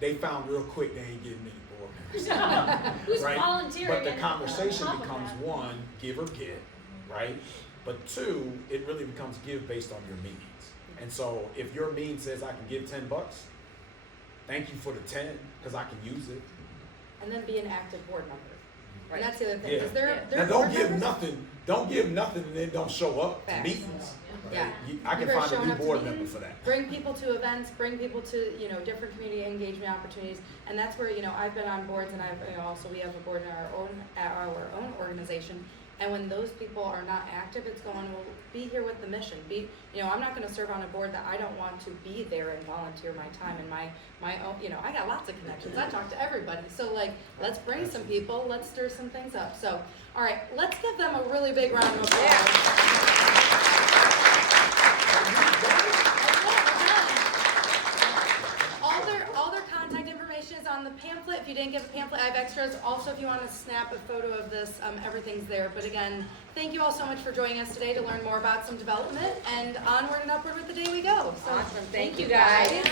They found real quick they ain't getting many board members. Who's right? volunteering? But the conversation on top of becomes that. one, give or get, right? But two, it really becomes give based on your means. And so if your means says I can give $10, thank you for the 10 because I can use it. And then be an active board member. Right. And that's the other thing. Yeah. Is there Now board don't give members? nothing. Don't give nothing and then don't show up to Facts. meetings. Yeah. I can You guys find a showing new up to board member meetings? for that. Bring people to events, bring people to, different community engagement opportunities, and that's where, I've been on boards, and also we have a board in our own organization, and when those people are not active, it's going, well, be here with the mission. I'm not gonna serve on a board that I don't want to be there and volunteer my time and my own, I got lots of connections, I talk to everybody, so let's bring some people, let's stir some things up. So, all right, let's give them a really big round of applause. All their contact information is on the pamphlet. If you didn't get the pamphlet, I have extras. Also, if you want to snap a photo of this, everything's there. But again, thank you all so much for joining us today to learn more about some development, and onward and upward with the day we go. So, Awesome. Thank you guys.